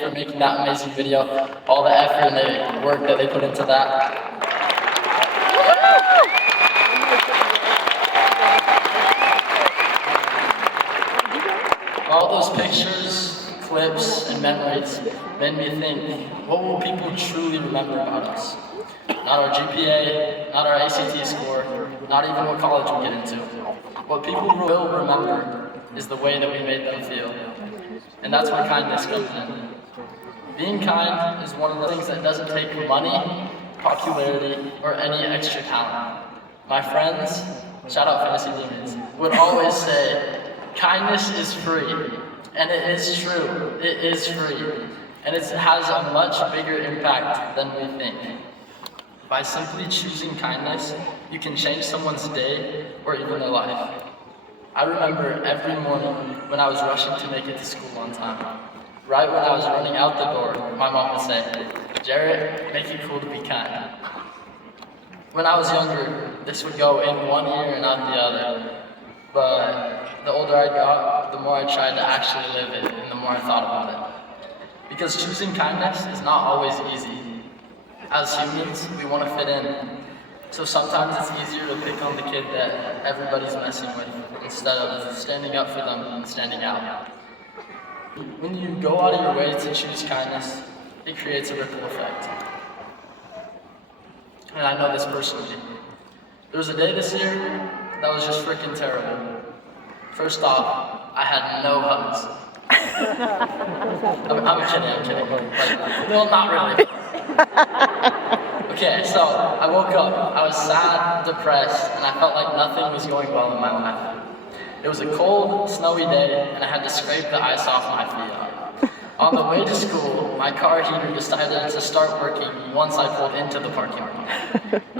for making that amazing video, all the effort and the work that they put into that. All those pictures, clips, and memories made me think, what will people truly remember about us? Not our GPA, not our ACT score, not even what college we get into. What people will remember is the way that we made them feel. And that's where kindness comes in. Being kind is one of the things that doesn't take money, popularity, or any extra talent. My friends, shout out Fantasy Demons, would always say, kindness is free. And it is true, it is free. And it has a much bigger impact than we think. By simply choosing kindness, you can change someone's day or even their life. I remember every morning when I was rushing to make it to school on time. Right when I was running out the door, my mom would say, "Jarrett, make it cool to be kind." When I was younger, this would go in one ear and out the other. But the older I got, the more I tried to actually live it and the more I thought about it. Because choosing kindness is not always easy. As humans, we want to fit in. So sometimes it's easier to pick on the kid that everybody's messing with instead of standing up for them and standing out. When you go out of your way to choose kindness, it creates a ripple effect. And I know this personally. There was a day this year that was just freaking terrible. First off, I had no hugs. I'm kidding. Like, well, not really. Okay, so I woke up, I was sad, depressed, and I felt like nothing was going well in my life. It was a cold, snowy day, and I had to scrape the ice off my feet. On the way to school, my car heater decided to start working once I pulled into the parking lot.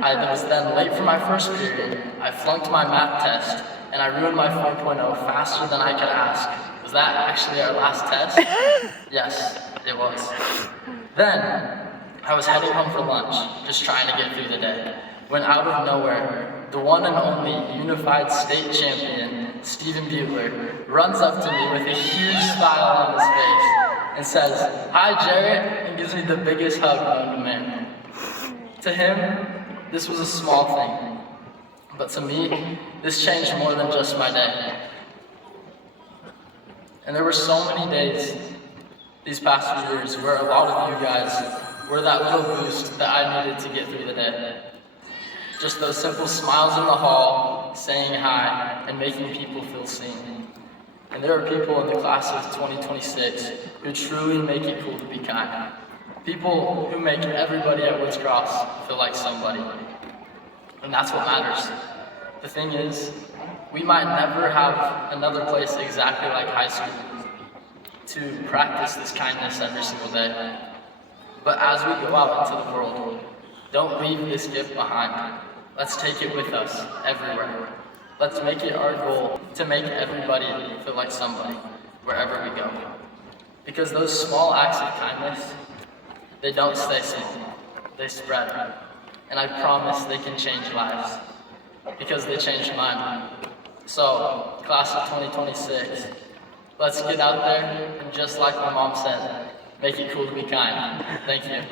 I was then late for my first period, I flunked my math test, and I ruined my 4.0 faster than I could ask. Was that actually our last test? Yes, it was. Then, I was heading home for lunch, just trying to get through the day, when out of nowhere, the one and only unified state champion, Steven Butler, runs up to me with a huge smile on his face and says, "Hi, Jarrett," and gives me the biggest hug known to man. To him, this was a small thing, but to me, this changed more than just my day. And there were so many days these past few years where a lot of you guys were that little boost that I needed to get through the day. Just those simple smiles in the hall, saying hi, and making people feel seen. And there are people in the class of 2026 who truly make it cool to be kind. People who make everybody at Woods Cross feel like somebody. And that's what matters. The thing is, we might never have another place exactly like high school to practice this kindness every single day. But as we go out into the world, don't leave this gift behind. Let's take it with us everywhere. Let's make it our goal to make everybody feel like somebody wherever we go. Because those small acts of kindness, they don't stay small, they spread. And I promise they can change lives, because they changed mine. So, class of 2026, let's get out there and just like my mom said, make it cool to be kind. Thank you.